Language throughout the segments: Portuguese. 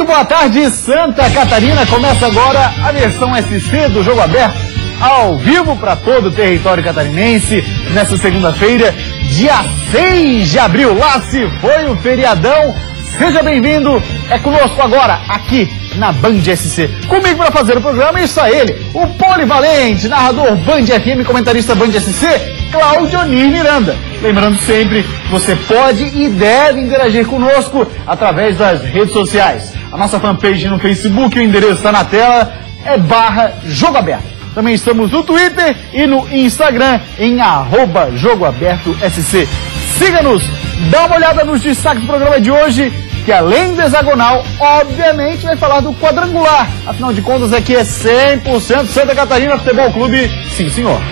Muito boa tarde, Santa Catarina. Começa agora a versão SC do Jogo Aberto, ao vivo para todo o território catarinense, nessa segunda-feira, dia 6 de abril. Lá se foi o feriadão. Seja bem-vindo, é conosco agora, aqui na Band SC. Comigo para fazer o programa está ele, o polivalente, narrador Band FM, comentarista Band SC, Claudionir Miranda. Lembrando sempre, você pode e deve interagir conosco através das redes sociais. A nossa fanpage no Facebook, o endereço está na tela, é /Jogo Aberto. Também estamos no Twitter e no Instagram em @JogoAbertoSC. Siga-nos, dá uma olhada nos destaques do programa de hoje, que além do hexagonal, obviamente vai falar do quadrangular. Afinal de contas, aqui é 100% Santa Catarina Futebol Clube, sim senhor.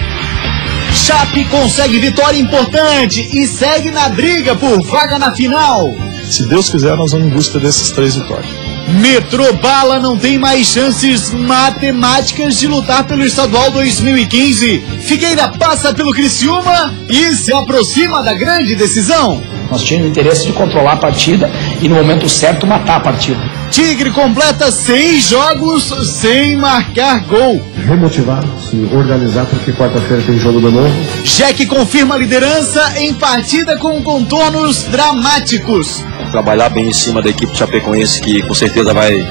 Chape consegue vitória importante e segue na briga por vaga na final. Se Deus quiser, nós vamos em busca dessas 3 vitórias. Metrobala não tem mais chances matemáticas de lutar pelo Estadual 2015. Figueira passa pelo Criciúma e se aproxima da grande decisão. Nós tínhamos o interesse de controlar a partida e no momento certo matar a partida. Tigre completa 6 jogos sem marcar gol. Remotivar, se organizar, porque quarta-feira tem jogo de novo. Jack confirma a liderança em partida com contornos dramáticos. Trabalhar bem em cima da equipe chapecoense, que com certeza vai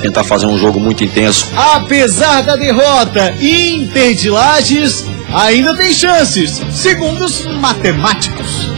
tentar fazer um jogo muito intenso. Apesar da derrota, Inter de Lages ainda tem chances, segundo os matemáticos.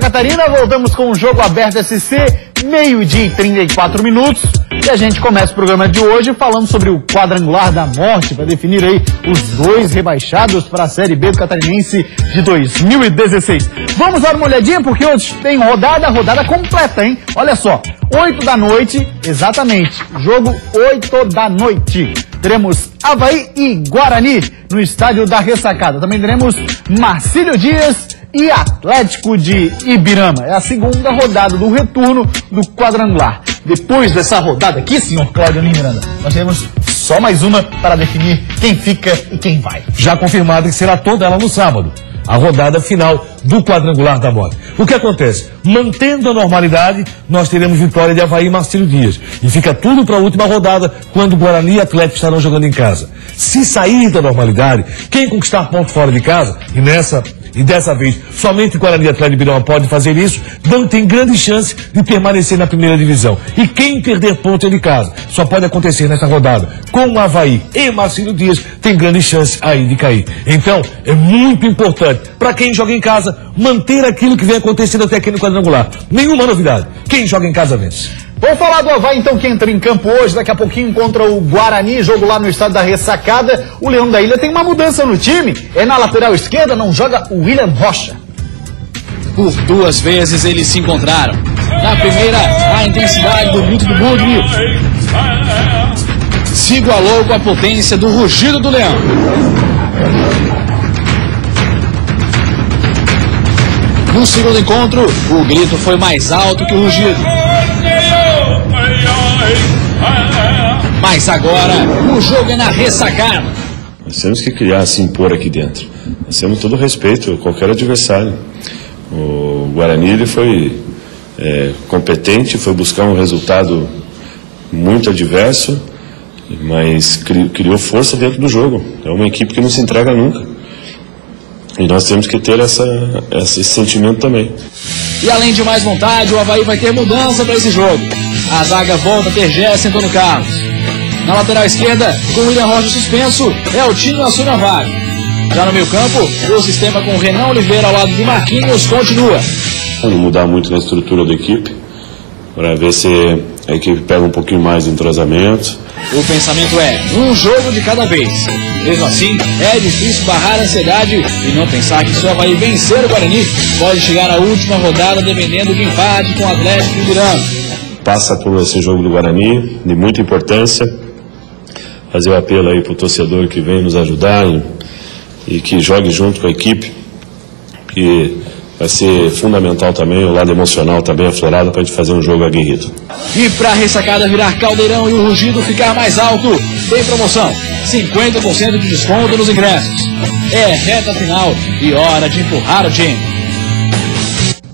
Catarina, voltamos com o Jogo Aberto SC, 12h e 34 minutos. E a gente começa o programa de hoje falando sobre o quadrangular da morte, para definir aí os 2 rebaixados para a Série B do Catarinense de 2016. Vamos dar uma olhadinha, porque hoje tem rodada completa, hein? Olha só, 8 da noite, exatamente, jogo 8 da noite. Teremos Avaí e Guarani no estádio da Ressacada. Também teremos Marcílio Dias e Atlético de Ibirama. É a segunda rodada do retorno do quadrangular. Depois dessa rodada aqui, senhor Claudionir Miranda, nós temos só mais uma para definir quem fica e quem vai. Já confirmado que será toda ela no sábado, a rodada final do quadrangular da morte. O que acontece? Mantendo a normalidade, nós teremos vitória de Avaí e Marcílio Dias. E fica tudo para a última rodada, quando Guarani e Atlético estarão jogando em casa. Se sair da normalidade, quem conquistar ponto fora de casa, e dessa vez, somente Guarani e Atlético de Ibirama pode fazer isso, não tem grande chance de permanecer na primeira divisão. E quem perder ponto de casa, só pode acontecer nessa rodada. Com o Avaí e Marcílio Dias, tem grande chance aí de cair. Então, é muito importante, para quem joga em casa, manter aquilo que vem acontecendo até aqui no quadrangular. Nenhuma novidade. Quem joga em casa vence. Vamos falar do Avaí, então, que entra em campo hoje, daqui a pouquinho contra o Guarani, jogo lá no estádio da Ressacada. O Leão da Ilha tem uma mudança no time, é na lateral esquerda, não joga o William Rocha. Por 2 vezes eles se encontraram. Na primeira, a intensidade do grito do Budni se igualou com a potência do rugido do Leão. No segundo encontro, o grito foi mais alto que o rugido. Mas agora, o jogo é na Ressacada. Nós temos que criar, se impor aqui dentro. Nós temos todo o respeito a qualquer adversário. O Guarani ele foi competente, foi buscar um resultado muito adverso, mas criou força dentro do jogo. É uma equipe que não se entrega nunca. E nós temos que ter esse sentimento também. E além de mais vontade, o Avaí vai ter mudança para esse jogo. A zaga volta a ter Gerson e Antônio Carlos. Na lateral esquerda, com o William Rocha suspenso, Eltinho assume a vaga. Já no meio campo, o sistema com Renan Oliveira ao lado de Marquinhos continua. Vamos mudar muito na estrutura da equipe, para ver se a equipe pega um pouquinho mais de entrosamento. O pensamento é um jogo de cada vez. Mesmo assim, é difícil barrar a ansiedade e não pensar que só vai vencer o Guarani. Pode chegar à última rodada dependendo do empate com o Atlético de Ibirama. Passa por esse jogo do Guarani, de muita importância. Fazer o apelo aí para o torcedor que vem nos ajudar e que jogue junto com a equipe. Que vai ser fundamental também, o lado emocional também aflorado para a gente fazer um jogo aguerrido. E para a ressacada virar caldeirão e o rugido ficar mais alto, tem promoção, 50% de desconto nos ingressos. É reta final e hora de empurrar o time.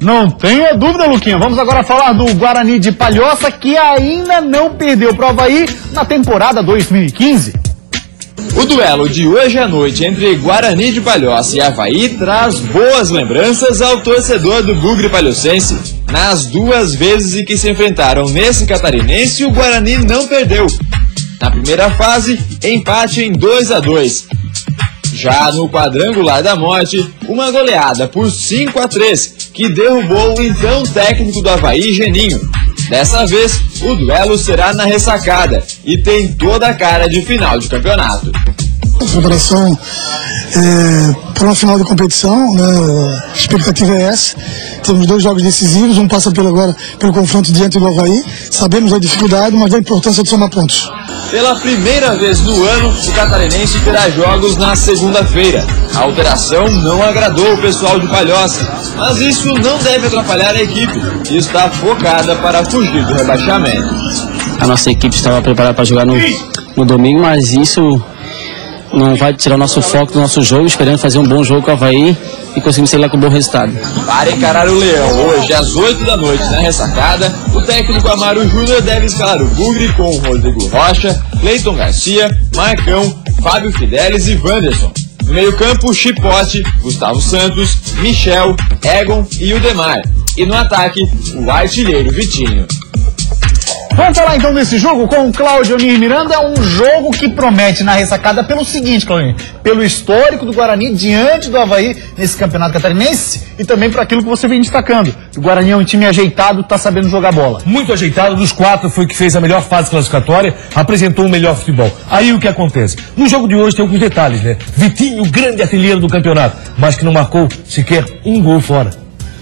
Não tenha dúvida, Luquinha. Vamos agora falar do Guarani de Palhoça, que ainda não perdeu para o Avaí na temporada 2015. O duelo de hoje à noite entre Guarani de Palhoça e Avaí traz boas lembranças ao torcedor do Bugre Palhocense. Nas duas vezes em que se enfrentaram nesse catarinense, o Guarani não perdeu. Na primeira fase, empate em 2-2. Já no quadrangular da morte, uma goleada por 5-3, que derrubou o então técnico do Avaí, Geninho. Dessa vez, o duelo será na ressacada e tem toda a cara de final de campeonato. A preparação para uma final de competição, né? A expectativa é essa. Temos 2 jogos decisivos, um passa agora pelo confronto diante do Avaí. Sabemos da dificuldade, mas da importância de somar pontos. Pela primeira vez no ano, o catarinense terá jogos na segunda-feira. A alteração não agradou o pessoal de Palhoça, mas isso não deve atrapalhar a equipe, que está focada para fugir do rebaixamento. A nossa equipe estava preparada para jogar no domingo, mas isso não vai tirar o nosso foco do nosso jogo, esperando fazer um bom jogo com o Avaí e conseguimos sair lá com um bom resultado. Para encarar o Leão hoje às 8 da noite na ressacada, o técnico Amaro Júnior deve escalar o Bugre com o Rodrigo Rocha, Cleiton Garcia, Marcão, Fábio Fidelis e Wanderson. No meio-campo, Chipote, Gustavo Santos, Michel, Egon e Udemar. E no ataque, o artilheiro Vitinho. Vamos falar então desse jogo com o Cláudio Miranda. É um jogo que promete na ressacada pelo seguinte, Cláudio, pelo histórico do Guarani diante do Avaí nesse campeonato catarinense e também por aquilo que você vem destacando. O Guarani é um time ajeitado, está sabendo jogar bola. Muito ajeitado, dos 4 foi que fez a melhor fase classificatória, apresentou o melhor futebol. Aí o que acontece? No jogo de hoje tem alguns detalhes, né? Vitinho, o grande artilheiro do campeonato, mas que não marcou sequer um gol fora.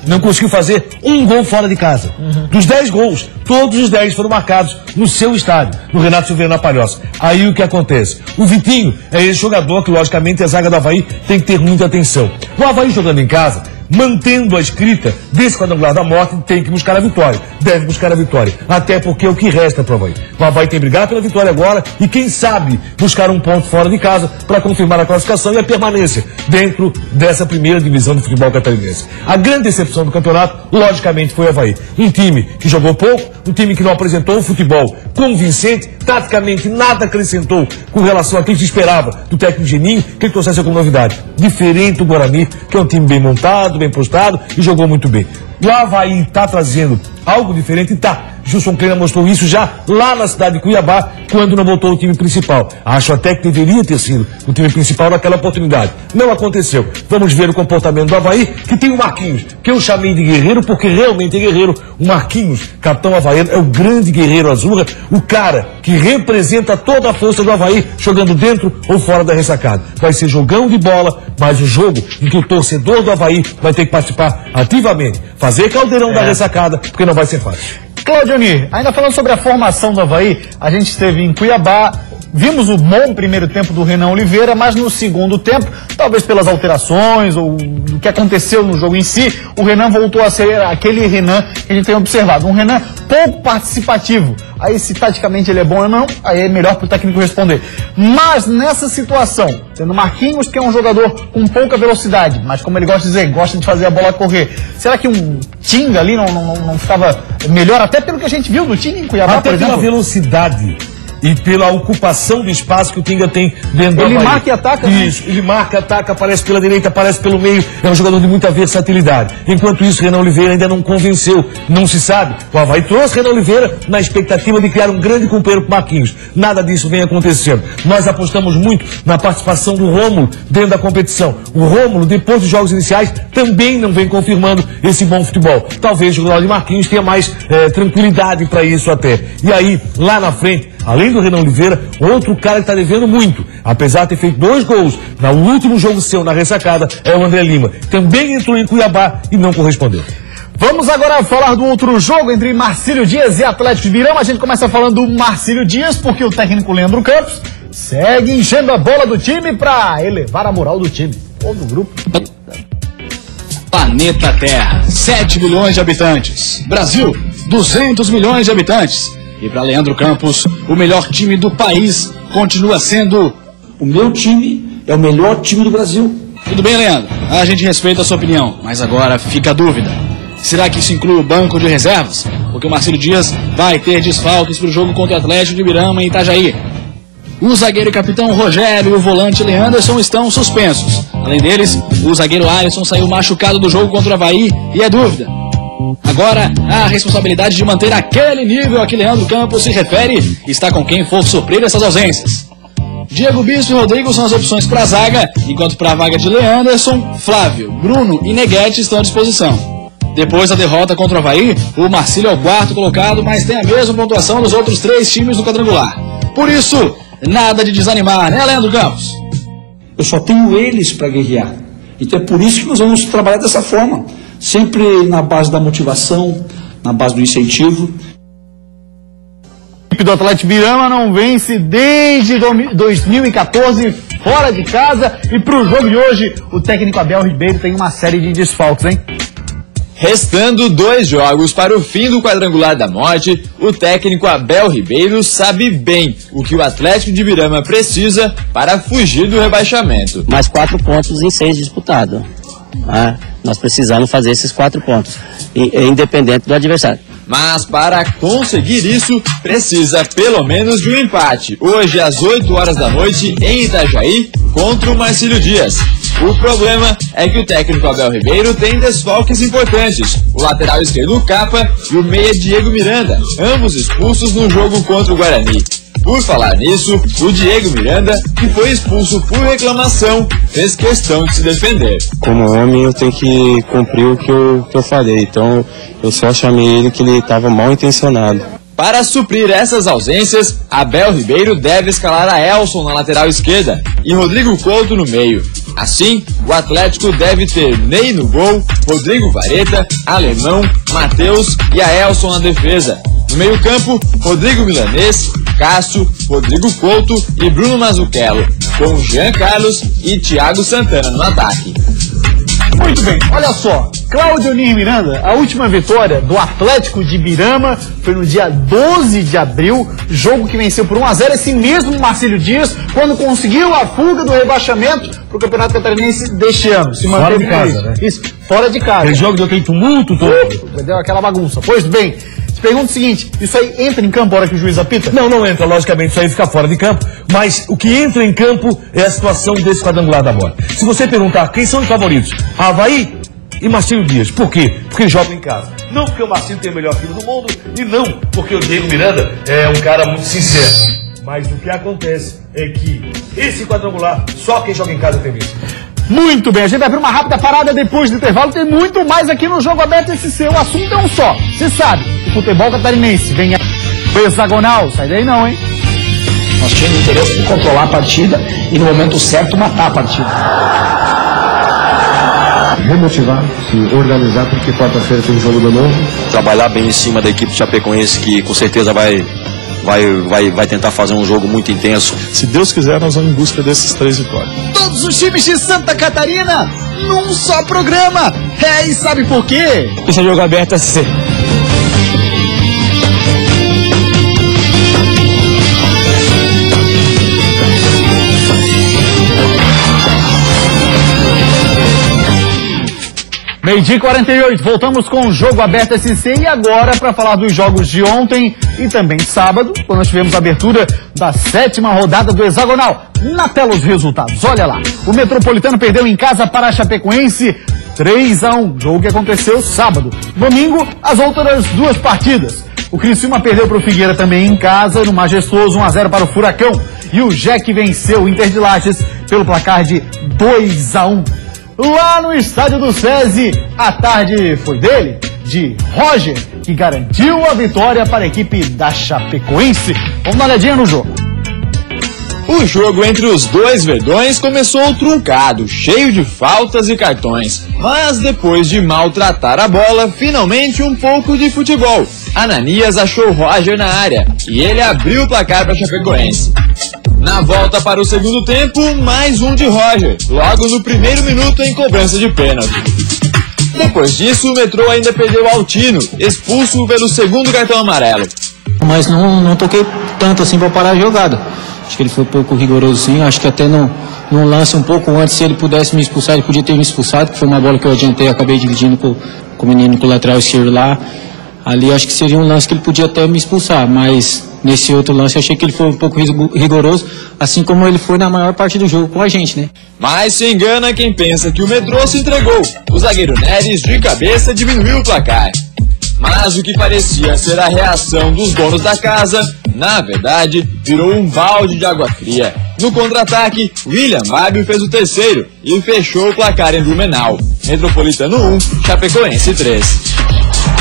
Não conseguiu fazer um gol fora de casa. Dos 10 gols, todos os 10 foram marcados no seu estádio, no Renato Silveira na Palhoça. Aí o que acontece? O Vitinho é esse jogador que, logicamente, a zaga do Avaí tem que ter muita atenção. O Avaí jogando em casa, mantendo a escrita desse quadrangular da morte, tem que buscar a vitória. Deve buscar a vitória. Até porque é o que resta para o Avaí. O Avaí tem que brigar pela vitória agora e, quem sabe, buscar um ponto fora de casa para confirmar a classificação e a permanência dentro dessa primeira divisão do futebol catarinense. A grande decepção do campeonato, logicamente, foi o Avaí. Um time que jogou pouco, um time que não apresentou um futebol convincente, taticamente nada acrescentou com relação àquilo que se esperava do técnico Geninho, que ele trouxesse como novidade. Diferente do Guarani, que é um time bem montado, bem postado e jogou muito bem. O Avaí está trazendo algo diferente, tá. Gilson Kleina mostrou isso já lá na cidade de Cuiabá, quando não botou o time principal. Acho até que deveria ter sido o time principal naquela oportunidade. Não aconteceu. Vamos ver o comportamento do Avaí, que tem o Marquinhos, que eu chamei de guerreiro, porque realmente é guerreiro. O Marquinhos, capitão havaiano, é o grande guerreiro azul, o cara que representa toda a força do Avaí, jogando dentro ou fora da ressacada. Vai ser jogão de bola, mas o jogo em que o torcedor do Avaí vai ter que participar ativamente, fazer caldeirão da ressacada, porque não vai ser fácil. Cláudio Nir, ainda falando sobre a formação do Avaí, a gente esteve em Cuiabá, vimos o bom primeiro tempo do Renan Oliveira, mas no segundo tempo, talvez pelas alterações ou do que aconteceu no jogo em si, o Renan voltou a ser aquele Renan que a gente tem observado, um Renan pouco participativo. Aí se taticamente ele é bom ou não, aí é melhor para o técnico responder. Mas nessa situação, tendo Marquinhos, que é um jogador com pouca velocidade, mas como ele gosta de dizer, gosta de fazer a bola correr, será que um Tinga ali não ficava melhor, até pelo que a gente viu do Tinga em Cuiabá, até por exemplo? Pela velocidade e pela ocupação do espaço que o Tinga tem dentro do Avaí. Ele marca e ataca, isso, ele marca, ataca, aparece pela direita, aparece pelo meio, é um jogador de muita versatilidade. Enquanto isso, Renan Oliveira ainda não convenceu, não se sabe. O Avaí trouxe Renan Oliveira na expectativa de criar um grande companheiro para Marquinhos. Nada disso vem acontecendo. Nós apostamos muito na participação do Rômulo dentro da competição. O Rômulo, depois dos jogos iniciais, também não vem confirmando esse bom futebol. Talvez o jogador de Marquinhos tenha mais tranquilidade para isso até. E aí, lá na frente, além do Renan Oliveira, outro cara que está devendo muito, apesar de ter feito 2 gols no último jogo seu na ressacada, é o André Lima. Também entrou em Cuiabá e não correspondeu. Vamos agora falar do outro jogo entre Marcílio Dias e Atlético de Virão. A gente começa falando do Marcílio Dias, porque o técnico Leandro Campos segue enchendo a bola do time para elevar a moral do time, ou do grupo. Planeta Terra, 7 bilhões de habitantes. Brasil, 200 milhões de habitantes. E para Leandro Campos, o melhor time do país continua sendo... O meu time é o melhor time do Brasil. Tudo bem, Leandro? A gente respeita a sua opinião, mas agora fica a dúvida. Será que isso inclui o banco de reservas? Porque o Marcílio Dias vai ter desfalques para o jogo contra o Atlético de Ibirama em Itajaí. O zagueiro e capitão Rogério e o volante Leanderson estão suspensos. Além deles, o zagueiro Alisson saiu machucado do jogo contra o Avaí e é dúvida. Agora, a responsabilidade de manter aquele nível a que Leandro Campos se refere está com quem for suprir essas ausências. Diego Bispo e Rodrigo são as opções para a zaga, enquanto para a vaga de Leanderson, Flávio, Bruno e Neguete estão à disposição. Depois da derrota contra o Avaí, o Marcílio é o quarto colocado, mas tem a mesma pontuação dos outros 3 times do quadrangular. Por isso, nada de desanimar, né, Leandro Campos? Eu só tenho eles para guerrear. Então é por isso que nós vamos trabalhar dessa forma. Sempre na base da motivação, na base do incentivo. A equipe do Atlético Ibirama não vence desde 2014 fora de casa. E para o jogo de hoje, o técnico Abel Ribeiro tem uma série de desfalques, hein? Restando 2 jogos para o fim do quadrangular da morte, o técnico Abel Ribeiro sabe bem o que o Atlético de Ibirama precisa para fugir do rebaixamento. Mais 4 pontos em 6 disputados. Nós precisamos fazer esses 4 pontos, independente do adversário. Mas para conseguir isso, precisa pelo menos de um empate, hoje às 8 horas da noite em Itajaí, contra o Marcílio Dias. O problema é que o técnico Abel Ribeiro tem desfalques importantes, o lateral esquerdo Capa e o meia Diego Miranda, ambos expulsos no jogo contra o Guarani. Por falar nisso, o Diego Miranda, que foi expulso por reclamação, fez questão de se defender. Como homem, eu tenho que cumprir o que eu falei, então eu só chamei ele que ele estava mal intencionado. Para suprir essas ausências, Abel Ribeiro deve escalar a Elson na lateral esquerda e Rodrigo Couto no meio. Assim, o Atlético deve ter Ney no gol, Rodrigo Vareta, Alemão, Matheus e a Elson na defesa. No meio-campo, Rodrigo Milanês, Cássio, Rodrigo Couto e Bruno Mazzucchello, com Jean Carlos e Thiago Santana no ataque. Muito bem, olha só, Cláudio Nir Miranda, a última vitória do Atlético de Ibirama foi no dia 12 de abril, jogo que venceu por 1-0 esse mesmo Marcílio Dias, quando conseguiu a fuga do rebaixamento para o Campeonato Catarinense deste ano. Se fora de casa, né? Isso, fora de casa. Aquele jogo deu aquele tumulto todo. Deu aquela bagunça. Pois bem, te pergunto o seguinte, isso aí entra em campo a hora que o juiz apita? Não, não entra, logicamente, isso aí fica fora de campo, mas o que entra em campo é a situação desse quadrangular da bola. Se você perguntar quem são os favoritos, Avaí e Marcílio Dias, por quê? Porque eles jogam em casa. Não porque o Marcílio tem o melhor time do mundo e não porque o Diego Miranda é um cara muito sincero. Mas o que acontece é que esse quadrangular, só quem joga em casa tem visto. Muito bem, a gente vai para uma rápida parada depois do intervalo. Tem muito mais aqui no Jogo Aberto SC. O assunto é um só. Você sabe, o futebol catarinense vem o hexagonal. Sai daí não, hein? Nós tínhamos interesse em controlar a partida e no momento certo matar a partida. Remotivar, se organizar, porque quarta-feira tem jogo do novo. Trabalhar bem em cima da equipe chapecoense, que com certeza vai tentar fazer um jogo muito intenso. Se Deus quiser, nós vamos em busca desses 3 vitórias. Todos os times de Santa Catarina num só programa. E sabe por quê? Esse é Jogo Aberto SC. Meio-dia e 48, voltamos com o Jogo Aberto SC e agora para falar dos jogos de ontem e também sábado, quando nós tivemos a abertura da 7ª rodada do hexagonal. Na tela os resultados, olha lá. O Metropolitano perdeu em casa para a Chapecoense 3-1, jogo que aconteceu sábado. Domingo, as outras 2 partidas. O Criciúma perdeu para o Figueira também em casa, no majestoso 1-0 para o Furacão. E o Jack venceu o Inter de Lages pelo placar de 2-1. Lá no estádio do SESI, a tarde foi dele, de Roger, que garantiu a vitória para a equipe da Chapecoense. Vamos dar uma olhadinha no jogo. O jogo entre os dois verdões começou truncado, cheio de faltas e cartões. Mas depois de maltratar a bola, finalmente um pouco de futebol. Ananias achou Roger na área e ele abriu o placar para a Chapecoense. Na volta para o segundo tempo, mais um de Roger, logo no primeiro minuto em cobrança de pênalti. Depois disso, o Metrô ainda perdeu o Altino, expulso pelo segundo cartão amarelo. Mas não toquei tanto assim para parar a jogada. Acho que ele foi um pouco rigoroso sim, acho que até num lance um pouco antes, se ele pudesse me expulsar, ele podia ter me expulsado, que foi uma bola que eu adiantei, acabei dividindo com o menino, com o lateral esquerdo lá. Ali acho que seria um lance que ele podia até me expulsar, mas nesse outro lance eu achei que ele foi um pouco rigoroso, assim como ele foi na maior parte do jogo com a gente, né? Mas se engana quem pensa que o Metrô se entregou. O zagueiro Neres, de cabeça, diminuiu o placar. Mas o que parecia ser a reação dos donos da casa, na verdade, virou um balde de água fria. No contra-ataque, William Bábio fez o terceiro e fechou o placar em Blumenau. Metropolitano 1, Chapecoense 3.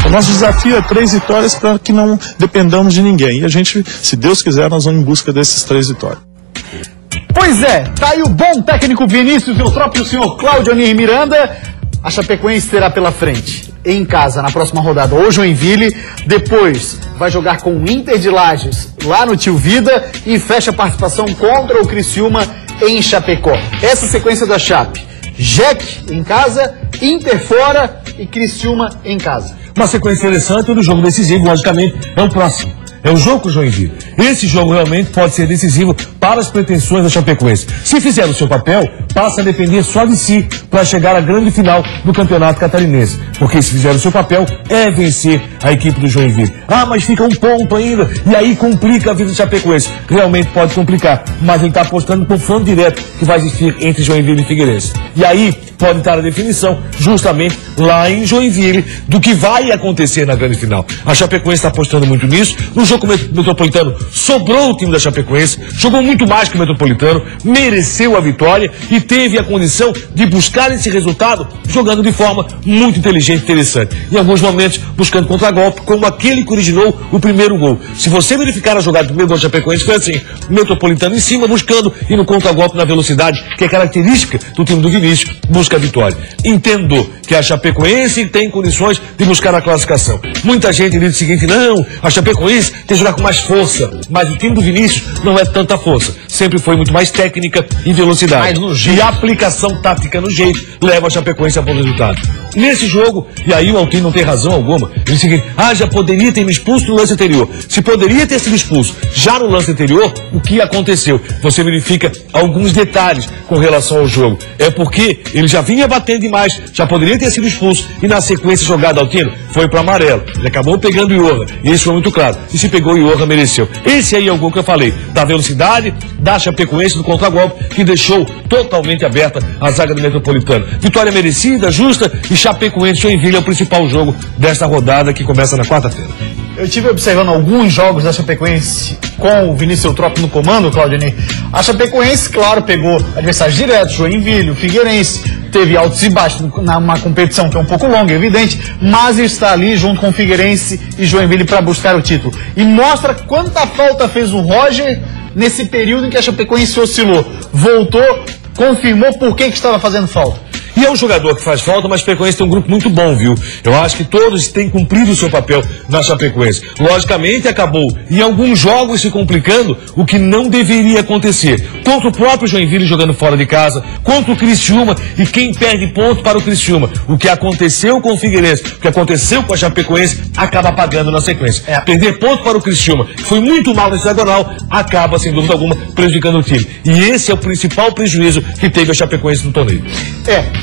O nosso desafio é 3 vitórias para que não dependamos de ninguém. E a gente, se Deus quiser, nós vamos em busca dessas 3 vitórias. Pois é, tá aí o bom técnico Vinícius Eutrópio e o senhor Cláudio Anir Miranda. A Chapecoense terá pela frente, em casa, na próxima rodada, o Joinville. Depois vai jogar com o Inter de Lages, lá no Tio Vida. E fecha a participação contra o Criciúma em Chapecó. Essa sequência da Chape: Jack em casa, Inter fora e Criciúma em casa. Uma sequência interessante, onde o jogo decisivo, logicamente, é o próximo. É o jogo com o Joinville. Esse jogo realmente pode ser decisivo para as pretensões da Chapecoense. Se fizer o seu papel, passa a depender só de si para chegar à grande final do Campeonato Catarinense. Porque se fizer o seu papel, é vencer a equipe do Joinville. Ah, mas fica um ponto ainda, e aí complica a vida do Chapecoense. Realmente pode complicar, mas ele está apostando no confronto direto que vai existir entre Joinville e Figueirense. E aí pode estar a definição, justamente lá em Joinville, do que vai acontecer na grande final. A Chapecoense está apostando muito nisso. No jogo com o Metropolitano, sobrou o time da Chapecoense, jogou muito mais que o Metropolitano, mereceu a vitória e teve a condição de buscar esse resultado jogando de forma muito inteligente e interessante. Em alguns momentos, buscando contragolpe, como aquele que originou o primeiro gol. Se você verificar a jogada do primeiro gol da Chapecoense, foi assim: o Metropolitano em cima, buscando e no contragolpe na velocidade, que é característica do time do Vinícius, busca a vitória. Entendo que a Chapecoense tem condições de buscar a classificação. Muita gente diz o seguinte: não, a Chapecoense tem que jogar com mais força, mas o time do Vinícius não é tanta força. Sempre foi muito mais técnica e velocidade. E a aplicação tática no jeito leva a Chapecoense a bom resultado. Nesse jogo, e aí o Altino não tem razão alguma, ele diz o seguinte: já poderia ter me expulso no lance anterior. Se poderia ter sido expulso já no lance anterior, o que aconteceu? Você verifica alguns detalhes com relação ao jogo. É porque ele já vinha batendo demais, já poderia ter sido expulso, e na sequência jogada Altino foi para amarelo. Ele acabou pegando o Iorra, e isso foi muito claro. E se pegou o Iorra, mereceu. Esse aí é o gol que eu falei, da velocidade, da Chapecoense, do contragolpe, que deixou totalmente aberta a zaga do Metropolitano. Vitória merecida, justa, e Chapecoense Joinville é o principal jogo desta rodada que começa na quarta-feira. Eu estive observando alguns jogos da Chapecoense com o Vinícius Eutrópio no comando, Claudinei. A Chapecoense, claro, pegou adversários diretos, Joinville, o Figueirense, teve altos e baixos numa competição que é um pouco longa, é evidente, mas está ali junto com o Figueirense e Joinville para buscar o título. E mostra quanta falta fez o Roger nesse período em que a Chapecoense oscilou. Voltou, confirmou por que estava fazendo falta. E é um jogador que faz falta, mas a Chapecoense tem um grupo muito bom, viu? Eu acho que todos têm cumprido o seu papel na Chapecoense. Logicamente, acabou em alguns jogos se complicando, o que não deveria acontecer. Contra o próprio Joinville jogando fora de casa, contra o Criciúma, e quem perde ponto para o Criciúma. O que aconteceu com o Figueirense, o que aconteceu com a Chapecoense, acaba pagando na sequência. Perder ponto para o Criciúma, que foi muito mal nesse diagonal, acaba, sem dúvida alguma, prejudicando o time. E esse é o principal prejuízo que teve a Chapecoense no torneio.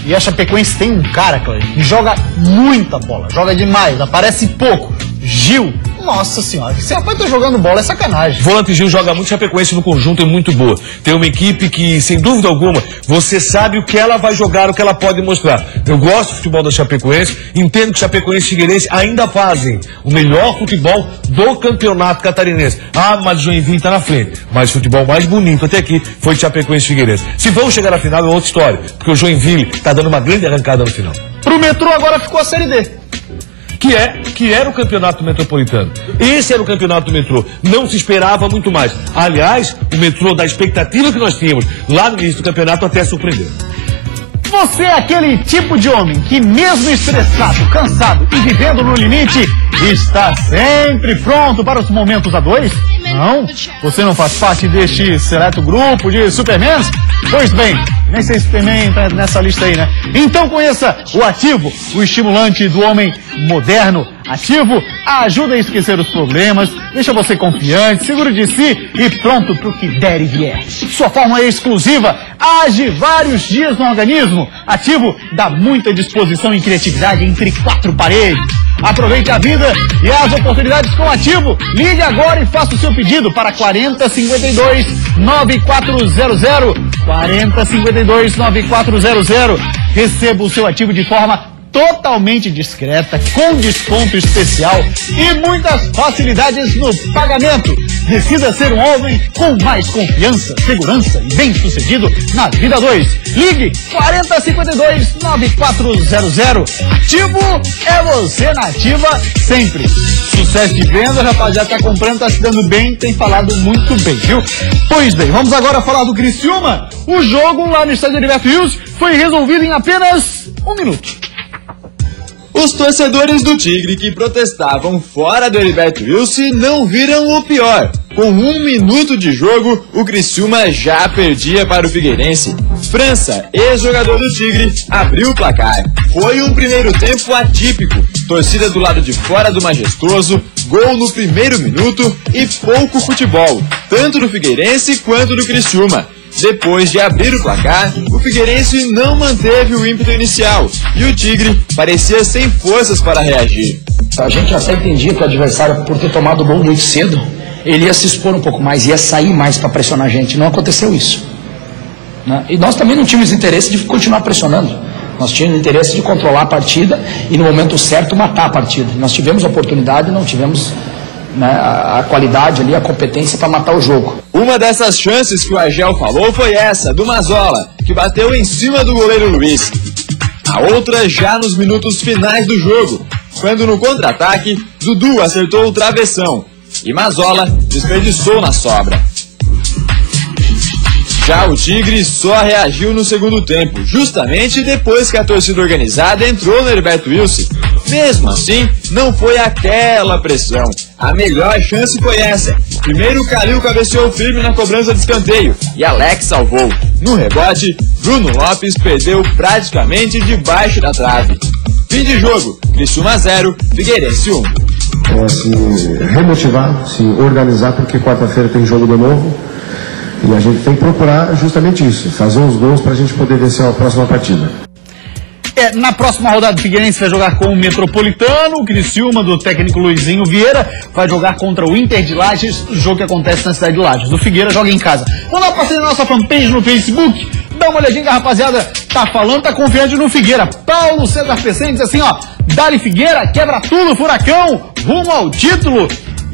E a Chapecoense tem um cara, Cláudio, que joga muita bola, joga demais, aparece pouco. Gil, nossa senhora, esse rapaz tá jogando bola, é sacanagem. Volante Gil joga muito, Chapecoense no conjunto é muito boa. Tem uma equipe que, sem dúvida alguma, você sabe o que ela vai jogar, o que ela pode mostrar. Eu gosto do futebol da Chapecoense, entendo que Chapecoense e Figueirense ainda fazem o melhor futebol do campeonato catarinense. Mas Joinville tá na frente. Mas o futebol mais bonito até aqui foi de Chapecoense e Figueirense. Se vão chegar à final é outra história, porque o Joinville tá dando uma grande arrancada no final. Pro Metrô agora ficou a Série D. Que era o campeonato metropolitano. Esse era o campeonato do Metrô. Não se esperava muito mais. Aliás, o Metrô, da expectativa que nós tínhamos lá no início do campeonato, até surpreendeu. Você é aquele tipo de homem que, mesmo estressado, cansado e vivendo no limite, está sempre pronto para os momentos a dois? Não? Você não faz parte deste seleto grupo de Supermans? Pois bem, nem sei se Superman está nessa lista aí, né? Então conheça o Ativo, o estimulante do homem moderno. Ativo ajuda a esquecer os problemas, deixa você confiante, seguro de si e pronto para o que der e vier. Sua fórmula é exclusiva, age vários dias no organismo. Ativo dá muita disposição e criatividade entre quatro paredes. Aproveite a vida e as oportunidades com Ativo. Ligue agora e faça o seu pedido para 4052-9400. 4052-9400. Receba o seu Ativo de forma totalmente discreta, com desconto especial e muitas facilidades no pagamento. Decida ser um homem com mais confiança, segurança e bem-sucedido na vida 2. Ligue 4052-9400. Ativo é você na ativa sempre. Sucesso de venda, rapaziada, tá comprando, tá se dando bem, tem falado muito bem, viu? Pois bem, vamos agora falar do Criciúma. O jogo lá no estádio Heriberto Rios foi resolvido em apenas 1 minuto. Os torcedores do Tigre que protestavam fora do Heriberto Wilson não viram o pior. Com 1 minuto de jogo, o Criciúma já perdia para o Figueirense. França, ex-jogador do Tigre, abriu o placar. Foi um primeiro tempo atípico. Torcida do lado de fora do Majestoso, gol no primeiro minuto e pouco futebol, tanto do Figueirense quanto do Criciúma. Depois de abrir o placar, o Figueirense não manteve o ímpeto inicial e o Tigre parecia sem forças para reagir. A gente até entendia que o adversário, por ter tomado o gol muito cedo, ele ia se expor um pouco mais, ia sair mais para pressionar a gente. Não aconteceu isso, né? E nós também não tínhamos interesse de continuar pressionando. Nós tínhamos interesse de controlar a partida e no momento certo matar a partida. Nós tivemos a oportunidade e não tivemos, né, a qualidade ali, a competência para matar o jogo. Uma dessas chances que o Agel falou foi essa, do Mazzola, que bateu em cima do goleiro Luiz. A outra já nos minutos finais do jogo, quando no contra-ataque, Dudu acertou o travessão e Mazzola desperdiçou na sobra. Já o Tigre só reagiu no segundo tempo, justamente depois que a torcida organizada entrou no Heriberto Wilson. Mesmo assim, não foi aquela pressão. A melhor chance foi essa. Primeiro o Calil cabeceou firme na cobrança de escanteio e Alex salvou. No rebote, Bruno Lopes perdeu praticamente debaixo da trave. Fim de jogo, Criciúma 0, Figueirense 1. Se remotivar, se organizar, porque quarta-feira tem jogo de novo. E a gente tem que procurar justamente isso, fazer uns gols para a gente poder vencer a próxima partida. Na próxima rodada, o Figueirense vai jogar com o Metropolitano, o Criciúma, do técnico Luizinho Vieira, vai jogar contra o Inter de Lages, jogo que acontece na cidade de Lages. O Figueira joga em casa. Quando aparecer na nossa fanpage no Facebook, dá uma olhadinha que a rapaziada tá falando, tá confiante no Figueira. Paulo César Pecém diz assim, ó, Dali Figueira, quebra tudo, furacão, rumo ao título.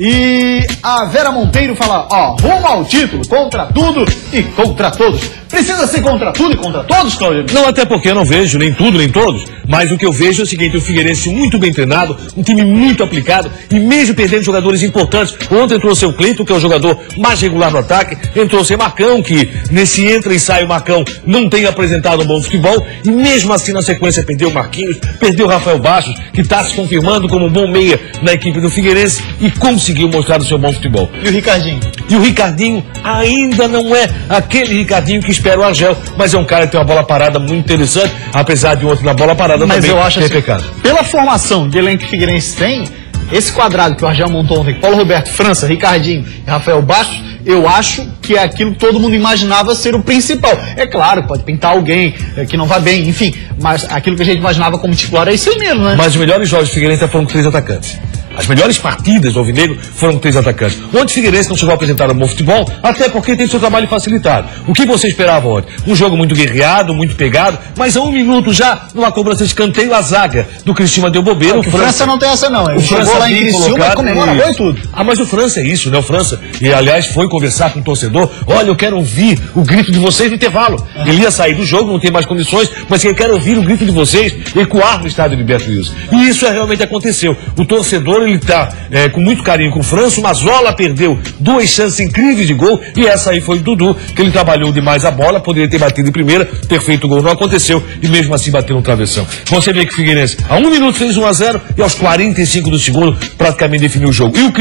E a Vera Monteiro fala, ó, rumo ao título, contra tudo e contra todos. Precisa ser contra tudo e contra todos, Cláudio? Não, até porque eu não vejo nem tudo, nem todos. Mas o que eu vejo é o seguinte, o Figueirense muito bem treinado, um time muito aplicado, e mesmo perdendo jogadores importantes. Ontem entrou o seu Cleiton, que é o jogador mais regular no ataque, entrou o seu Marcão, que nesse entra e sai o Marcão não tem apresentado um bom futebol, e mesmo assim na sequência perdeu o Marquinhos, perdeu o Rafael Bastos, que está se confirmando como um bom meia na equipe do Figueirense, e conseguiu mostrar o seu bom futebol. E o Ricardinho? E o Ricardinho ainda não é aquele Ricardinho que espera o Argel, mas é um cara que tem uma bola parada muito interessante, apesar de ontem na bola parada mas também eu acho ter assim, pecado. Pela formação de elenco que o Figueirense tem, esse quadrado que o Argel montou ontem, Paulo Roberto, França, Ricardinho e Rafael Bastos, eu acho que é aquilo que todo mundo imaginava ser o principal. É claro, pode pintar alguém que não vai bem, enfim, mas aquilo que a gente imaginava como titular é isso aí mesmo, né? Mas os melhores jogos do Figueirense foram com 3 atacantes. As melhores partidas do Alvinegro foram com 3 atacantes. Ontem o Figueirense não chegou a apresentar um bom futebol, até porque tem seu trabalho facilitado. O que você esperava ontem? Um jogo muito guerreado, muito pegado, mas a 1 minuto já, numa cobrança de escanteio, a zaga do Criciúma deu bobeira. O França não tem essa não, ele chegou lá em Criciúma, comemorou e tudo. Ah, mas o França é isso, né? O França, e aliás foi conversar com o torcedor, olha, eu quero ouvir o grito de vocês no intervalo. Ele ia sair do jogo, não tem mais condições, mas eu quero ouvir o grito de vocês ecoar no estádio de Heriberto Wilson. E isso realmente aconteceu. O torcedor treinador, ele está com muito carinho com o Franço. O Mazzola perdeu 2 chances incríveis de gol, e essa aí foi o Dudu, que ele trabalhou demais a bola, poderia ter batido em primeira, ter feito o gol, não aconteceu, e mesmo assim bateu no travessão. Você vê que o Figueirense, a 1 minuto fez 1-0, e aos 45 do segundo, praticamente definiu o jogo. E o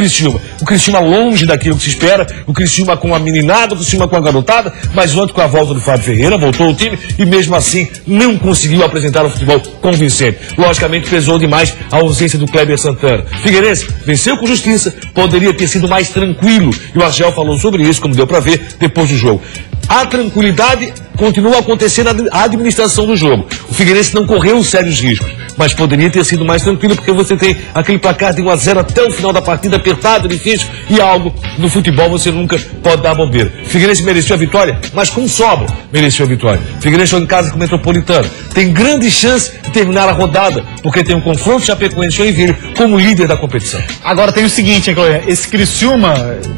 Criciúma longe daquilo que se espera, o Criciúma com a meninada, o Criciúma com a garotada, mas ontem com a volta do Fábio Ferreira, voltou o time, e mesmo assim, não conseguiu apresentar um futebol convincente. Logicamente, pesou demais a ausência do Kleber Santana. Figueirense venceu com justiça, poderia ter sido mais tranquilo, e o Argel falou sobre isso, como deu para ver depois do jogo. A tranquilidade continua a acontecer na administração do jogo. O Figueirense não correu sérios riscos, mas poderia ter sido mais tranquilo, porque você tem aquele placar de 1-0 até o final da partida, apertado, difícil, e algo no futebol você nunca pode dar bobeira. O Figueirense mereceu a vitória, mas com sobra mereceu a vitória. O Figueirense jogou em casa com o Metropolitano. Tem grande chance de terminar a rodada, porque tem um confronto Chapecoense e Joinville como líder da competição. Agora tem o seguinte, hein, Cleber? Esse Criciúma,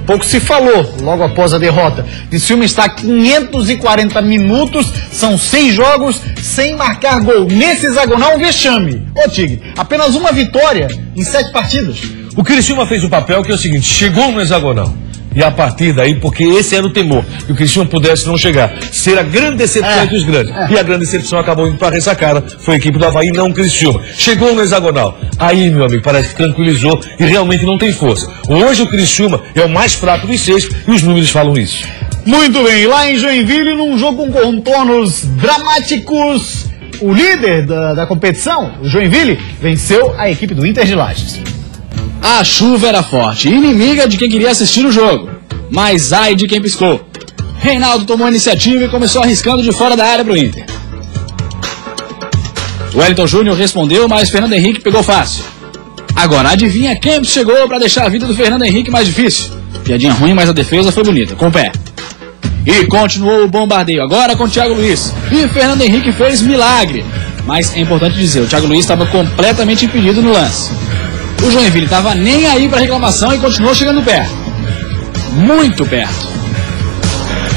pouco se falou logo após a derrota. Criciúma está 540 minutos, são 6 jogos sem marcar gol. Nesse hexagonal, um vexame. Ô Tigre, apenas uma vitória em 7 partidas. O Criciúma fez o papel que é o seguinte, chegou no hexagonal. E a partir daí, porque esse era o temor, que o Criciúma pudesse não chegar, ser a grande decepção entre os grandes. E a grande decepção acabou indo para a ressacada, foi a equipe do Avaí, não o Criciúma. Chegou no hexagonal. Aí, meu amigo, parece que tranquilizou e realmente não tem força. Hoje o Criciúma é o mais fraco dos 6 e os números falam isso. Muito bem, lá em Joinville, num jogo com contornos dramáticos, o líder da competição, o Joinville, venceu a equipe do Inter de Lages. A chuva era forte, inimiga de quem queria assistir o jogo, mas ai de quem piscou. Reinaldo tomou a iniciativa e começou arriscando de fora da área para o Inter. O Wellington Júnior respondeu, mas Fernando Henrique pegou fácil. Agora, adivinha quem chegou para deixar a vida do Fernando Henrique mais difícil? Piadinha ruim, mas a defesa foi bonita, com o pé. E continuou o bombardeio, agora com o Thiago Luiz. E Fernando Henrique fez milagre. Mas é importante dizer, o Thiago Luiz estava completamente impedido no lance. O Joinville estava nem aí para reclamação e continuou chegando perto. Muito perto.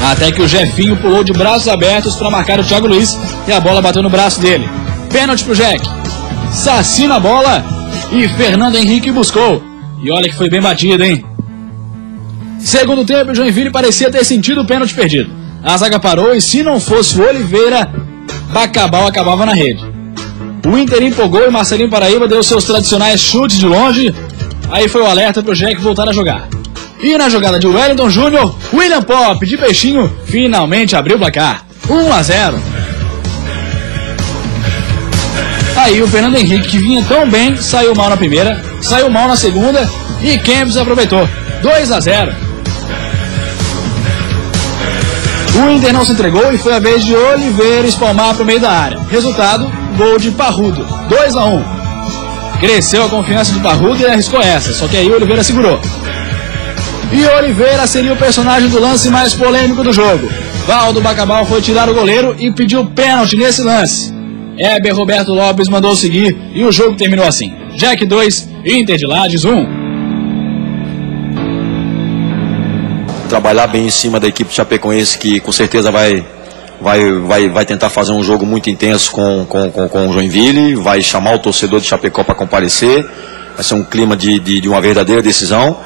Até que o Jefinho pulou de braços abertos para marcar o Thiago Luiz e a bola bateu no braço dele. Pênalti pro Jack. Saci na bola e Fernando Henrique buscou. E olha que foi bem batido, hein? Segundo tempo, o Joinville parecia ter sentido o pênalti perdido. A zaga parou e se não fosse o Oliveira, Bacabal acabava na rede. O Inter empolgou e Marcelinho Paraíba deu seus tradicionais chutes de longe. Aí foi o alerta para o Jack voltar a jogar. E na jogada de Wellington Júnior, William Pop de peixinho finalmente abriu o placar. 1-0. Aí o Fernando Henrique, que vinha tão bem, saiu mal na primeira, saiu mal na segunda e Campos aproveitou. 2-0. O Inter não se entregou e foi a vez de Oliveira espalmar para o meio da área. Resultado, gol de Parrudo, 2-1. Cresceu a confiança de Parrudo e arriscou essa, só que aí o Oliveira segurou. E Oliveira seria o personagem do lance mais polêmico do jogo. Valdo Bacabal foi tirar o goleiro e pediu pênalti nesse lance. Heber Roberto Lopes mandou seguir e o jogo terminou assim. Jack 2, Inter de Lages 1. Trabalhar bem em cima da equipe de Chapecoense, que com certeza vai tentar fazer um jogo muito intenso com o Joinville, vai chamar o torcedor de Chapecó para comparecer, vai ser um clima de uma verdadeira decisão.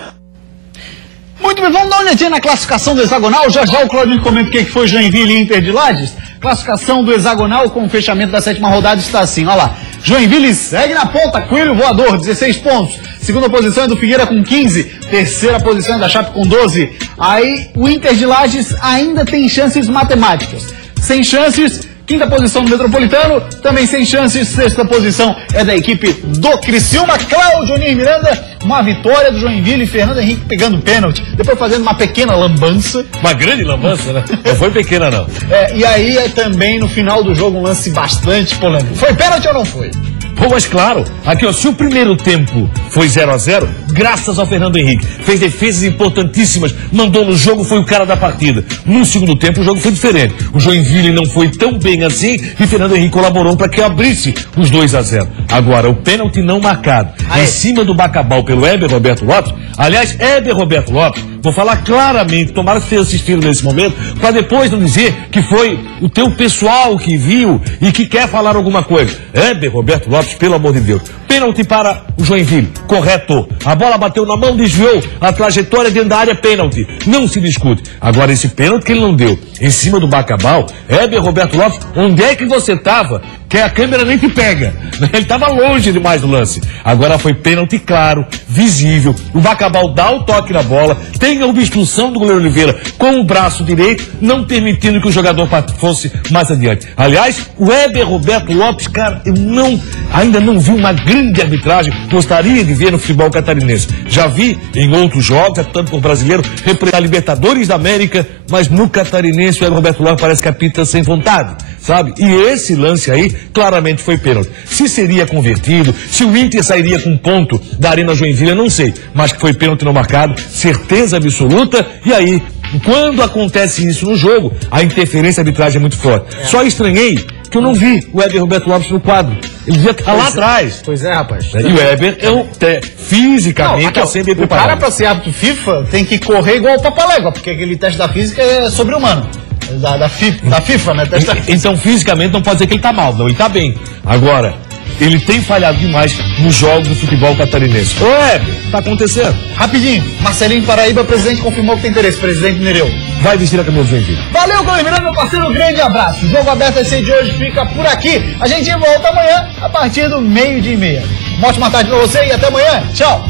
Muito bem, vamos dar uma olhadinha na classificação do hexagonal. Já o Claudinho comenta o que foi Joinville e Inter de Lages. Classificação do hexagonal com o fechamento da 7ª rodada está assim, olha lá. Joinville segue na ponta, Coelho Voador, 16 pontos. Segunda posição é do Figueira com 15. Terceira posição é da Chape com 12. Aí o Inter de Lages ainda tem chances matemáticas. Sem chances, quinta posição do Metropolitano, também sem chances. Sexta posição é da equipe do Criciúma. Cláudio Nir Miranda, uma vitória do Joinville. Fernando Henrique pegando pênalti, depois fazendo uma pequena lambança. Uma grande lambança, né? Não foi pequena, não. E aí também no final do jogo um lance bastante polêmico. Foi pênalti ou não foi? Pô, mas claro, aqui ó, se o primeiro tempo foi 0-0, graças ao Fernando Henrique, fez defesas importantíssimas, mandou no jogo, foi o cara da partida. No segundo tempo o jogo foi diferente. O Joinville não foi tão bem assim e Fernando Henrique colaborou para que abrisse os 2-0. Agora, o pênalti não marcado, em cima do Bacabal pelo Heber Roberto Lopes, aliás, Heber Roberto Lopes, Vou falar claramente, tomara que esteja assistindo nesse momento, para depois não dizer que foi o teu pessoal que viu e que quer falar alguma coisa. Heber Roberto Lopes, pelo amor de Deus. Pênalti para o Joinville, correto. A bola bateu na mão, desviou, a trajetória dentro da área, pênalti. Não se discute. Agora, esse pênalti que ele não deu em cima do Bacabal, Heber Roberto Lopes, onde é que você estava? Que a câmera nem te pega. Ele estava longe demais do lance. Agora foi pênalti claro, visível. O Bacabal dá o toque na bola, tem a obstrução do goleiro Oliveira com o braço direito, não permitindo que o jogador fosse mais adiante. Aliás, o Heber Roberto Lopes, cara, eu ainda não vi uma grande arbitragem, gostaria de ver no futebol catarinense. Já vi em outros jogos, tanto por brasileiro, representar Libertadores da América, mas no catarinense o Heber Roberto Lopes parece que apita sem vontade, sabe? E esse lance aí, claramente foi pênalti. Se seria convertido, se o Inter sairia com ponto da Arena Joinville, eu não sei, mas que foi pênalti não marcado, certeza absoluta, e aí, quando acontece isso no jogo, a interferência da arbitragem é muito forte. Só estranhei que eu não vi o Heber Roberto Lopes no quadro. Ele devia estar lá atrás. Pois é, rapaz. E o Heber, fisicamente, é sempre preparado. O cara, pra ser árbitro FIFA, tem que correr igual o Papalégua, porque aquele teste da física é sobre-humano. Da FIFA, né? Teste da FIFA. Então, fisicamente, não pode dizer que ele tá mal, não, ele tá bem. Agora, ele tem falhado demais nos jogos do futebol catarinense. Ô, Heber, tá acontecendo. Rapidinho, Marcelinho Paraíba, presidente, confirmou que tem interesse. Presidente Nereu. Vai vestir a camisa do Joinville. Valeu, Clemirano, meu parceiro, um grande abraço. O Jogo Aberto SC de hoje fica por aqui. A gente volta amanhã, a partir do 12:30. Uma ótima tarde pra você e até amanhã. Tchau.